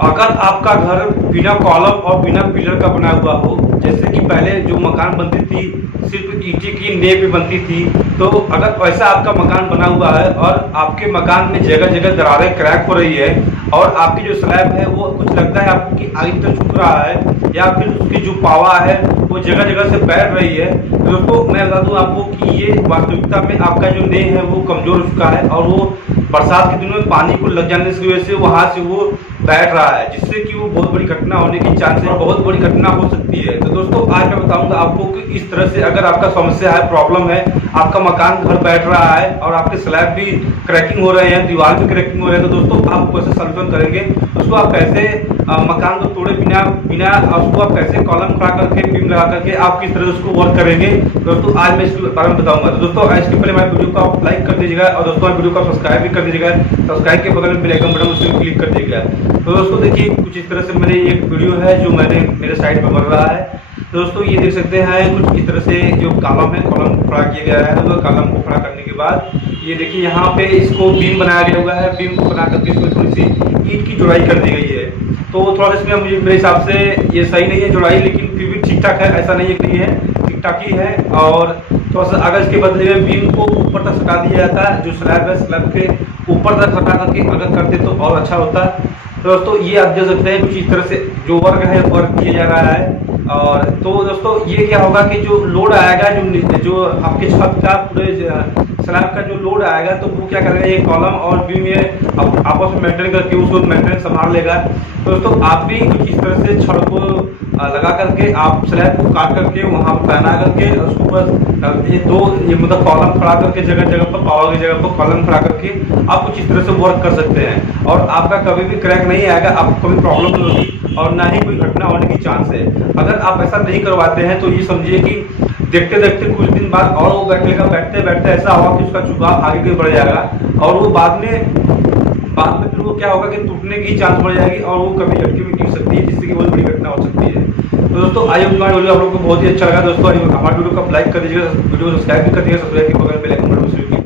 अगर आपका घर बिना कॉलम और बिना पिलर का बना हुआ हो, जैसे कि पहले जो मकान बनती थी सिर्फ ईंटे की नींव पे बनती थी, तो अगर वैसा आपका मकान बना हुआ है और आपके मकान में जगह जगह दरारें क्रैक हो रही है और आपकी जो स्लैब है वो कुछ लगता है आपकी आगे तक झुक रहा है या फिर उसकी जो पावा है वो जगह जगह से बैठ रही है, तो दोस्तों मैं बता दूं आपको कि ये वास्तविकता में आपका जो नींव है वो कमजोर हो चुका है और वो बरसात के दिनों में पानी को लग जाने की वजह से वहां से वो बैठ रहा है, जिससे कि वो बहुत बड़ी घटना होने की चांस है, बहुत बड़ी घटना हो सकती है। तो दोस्तों आज मैं बताऊंगा आपको कि इस तरह से अगर आपका समस्या है, प्रॉब्लम है, आपका मकान घर बैठ रहा है और आपके स्लैब भी क्रैकिंग हो रहे हैं, दीवार भी क्रैकिंग हो रहे हैं, तो दोस्तों आप कैसे सॉल्यूशन करेंगे, उसको आप कैसे मकान को तोड़े बिना बिना उसको आप कैसे कॉलम खड़ा करके बीम लगा करके आप किस तरह उसको वर्क करेंगे, दोस्तों आज मैं इसके बारे में बताऊंगा। तो दोस्तों इसके पहले हमारे वीडियो को आप लाइक कर दीजिएगा और दोस्तों वीडियो को सब्सक्राइब भी कर दीजिएगा, सब्सक्राइब के बगल में बेल आइकन बटन उसको क्लिक कर दीजिएगा। तो दोस्तों देखिए कुछ इस तरह से मेरे एक वीडियो है जो मैंने मेरे साइट पर बन रहा है। तो दोस्तों ये देख सकते हैं कुछ इस तरह से जो कॉलम है, कॉलम खड़ा किया गया है, तो कॉलम को खड़ा करने के बाद ये देखिए यहाँ पे इसको बीम बनाया गया हुआ है, बीम को बना करके इसमें थोड़ी सी ईंट की जुड़ाई कर दी गई है। तो थोड़ा सा इसमें मुझे मेरे हिसाब से ये सही नहीं है जुड़ाई, लेकिन फिर भी ठीक ठाक है, ऐसा नहीं है कि ये ठीक ठाक ही है। और थोड़ा सा अगर इसके बदले में बीम को ऊपर तक सटा दिया जाता है, जो स्लैब है स्लैब के ऊपर तक सटा करके अगर करते तो और अच्छा होता। तो दोस्तों ये आप देख सकते हैं कुछ इस तरह से जो वर्क है वर्क किया जा रहा है। और तो दोस्तों ये क्या होगा कि जो लोड आएगा, जो आपके छत का पूरे स्लैब का जो लोड आएगा, तो वो क्या करेगा, ये कॉलम और बीम ये आपस में मेंटेन करके उसको मेंटेन संभाल लेगा। तो दोस्तों आप भी कुछ इस तरह से छड़ को लगा करके आप स्लैब को काट करके वहां पर पहना करके उसके ऊपर ये मतलब कॉलम खड़ा करके जगह जगह पर पावा की जगह पर कॉलम खड़ा करके आप कुछ इस तरह से वर्क कर सकते हैं और आपका कभी भी क्रैक नहीं आएगा, आपको कभी प्रॉब्लम नहीं होगी और ना ही कोई घटना होने की चांस है। अगर आप ऐसा नहीं करवाते हैं तो ये समझिए कि देखते देखते कुछ दिन बाद और वो बैठेगा, बैठते बैठते ऐसा होगा कि उसका झुकाव आगे की बढ़ जाएगा और वो बाद में फिर वो क्या होगा कि टूटने की चांस बढ़ जाएगी और वो कभी झटके में गिर सकती है, जिससे कि बहुत बड़ी घटना हो सकती है। तो दोस्तों आई होप हमारा वीडियो आप लोगों को बहुत ही अच्छा लगा। दोस्तों हमारे वीडियो को आप लाइक कर दीजिएगा, वीडियो को सब्सक्राइब भी कर दीजिएगा, सब्सक्राइब के बगल में